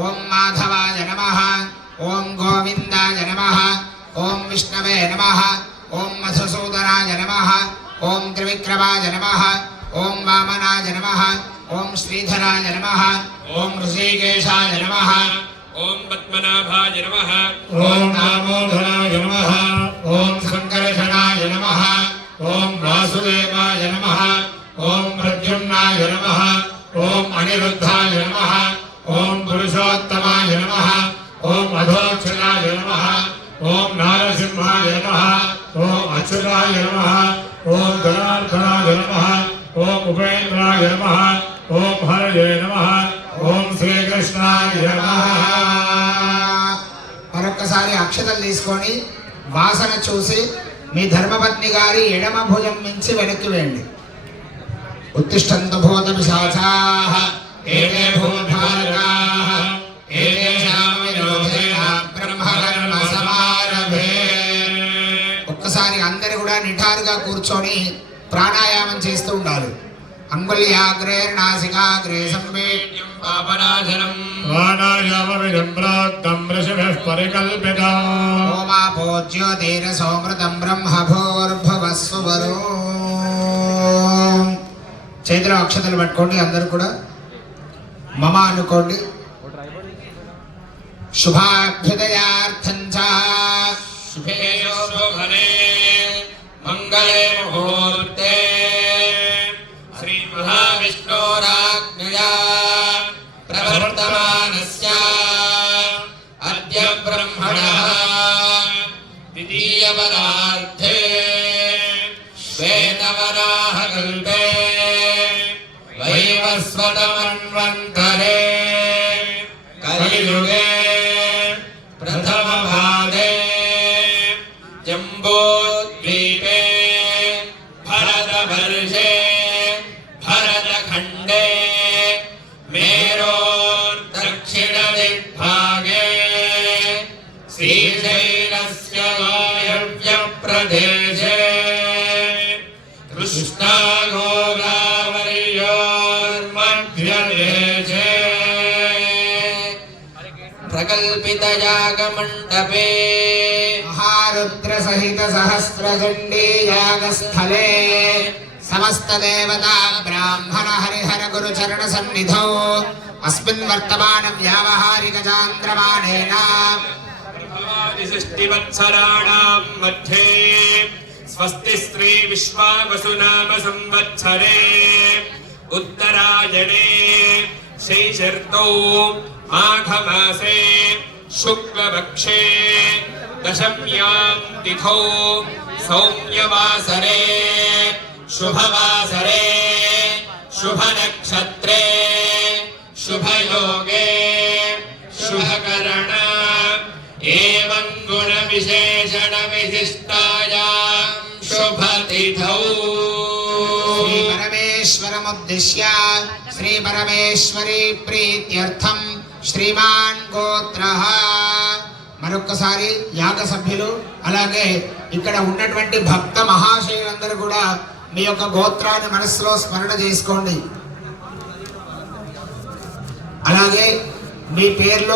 ఓం మాధవాయ నమః ఓం గోవిందాయ నమః ఓం విష్ణవే నమః ఓం మధుసూదనాయ నమః ఓం త్రివిక్రమాయ నమః ఓం వామనాయ నమః ఓం శ్రీధరాయ నమః ఓం ఋషికేశాయ నమః ఓం పద్మనాభాయ నమః ఓం దామోదరాయ నమః ఓం సంకర్షణాయ నమః ఓం వాసుదేవాయ నమః ఓం ప్రద్యుమ్నాయ నమః ఓం అనిరుద్ధాయ నమః ఓం పురుషోత్తమాయ నమః ఓం అధోక్షణాయ నమః ఓం నారసింహాయ నమః ఓం అచ్యుతాయ నమః ఓం జనార్దనాయ నమః ఓం ఉపేంద్రాయ నమః ఓం హరయే నమః ఓం శ్రీకృష్ణాయ నమః. మరొక్కసారి అక్షతలు తీసుకొని వాసన చూసి మీ ధర్మపత్ని గారి ఎడమ భుజం నుంచి వెనక్కి వేయండి. ఉత్తిష్టంతు భూత పిశాచాః ఏతే భూతభారకాః ఏతేషాం విరోధేన బ్రహ్మకర్మ సమారభే. ఒక్కసారి అందరూ కూడా నిఠారుగా కూర్చొని ప్రాణాయామం చేస్తూ ఉండాలి. అంగుళ్యాగ్రేర్నాసికాగ్రే సంవేద్యం పాపనాశనం ప్రాణాయామమిదం ప్రోక్తం ఋషిభిః పరికల్పితం. ఓమాపో జ్యోతిరసోమృతం బ్రహ్మభూర్భువస్సువరో. చేతిలో అక్షతలు పట్టుకోండి. అందరూ కూడా మమ అనుకోండి. శుభాభ్యుదయార్థం చ శుభే శోభనే మంగళే ముహూర్తే శ్రీ మహావిష్ణోరాజ్ఞయా ప్రవర్తమానస్య అద్య బ్రహ్మణః ద్వితీయవరార్థే శ్వేతవరాహకల్పే వైవస్వతమన్వంతరే కలియుగే ప్రథమభాగే జంబోద్వీపే భరతవర్షే భరతఖండే మేరోర్దక్షిణదిగ్భాగే శ్రీశైలస్య వాయవ్యప్రదేశే కృష్ణాగోదావర్యోర్మధ్యదేశే ప్రకల్పితయాగమండపే మహారుద్ర సహిత సహస్రచండీ యాగస్థలే సమస్త దేవతా బ్రాహ్మణ హరిహర గురు చరణ సన్నిధౌ అస్మిన్ వర్తమాన వ్యావహారిక చాంద్రమానేన షష్టివత్సరాణాం మధ్యే స్వస్తి శ్రీ విశ్వావసునామ సంవత్సరే ఉత్తరాయణే శైశర్తౌ మాఘమాసే శుక్లపక్షే దశమ్యాం తిథౌ సౌమ్యవాసరే శుభవాసరే శుభనక్షత్రే శుభయోగే శుభకరణ ఏవం గుణ విశేషణ విశిష్టాయాం శుభతిథౌ శ్రీ పరమేశ్వరముద్దిశ్య శ్రీ పరమేశ్వరి ప్రీత్యర్థం శ్రీమాన్ గోత్రః. మరొక్కసారి యాగ సభ్యులు అలాగే ఇక్కడ ఉన్నటువంటి భక్త మహాశయులందరూ కూడా మీ యొక్క గోత్రాన్ని మనస్సులో స్మరణ చేసుకోండి. అలాగే మీ పేర్లో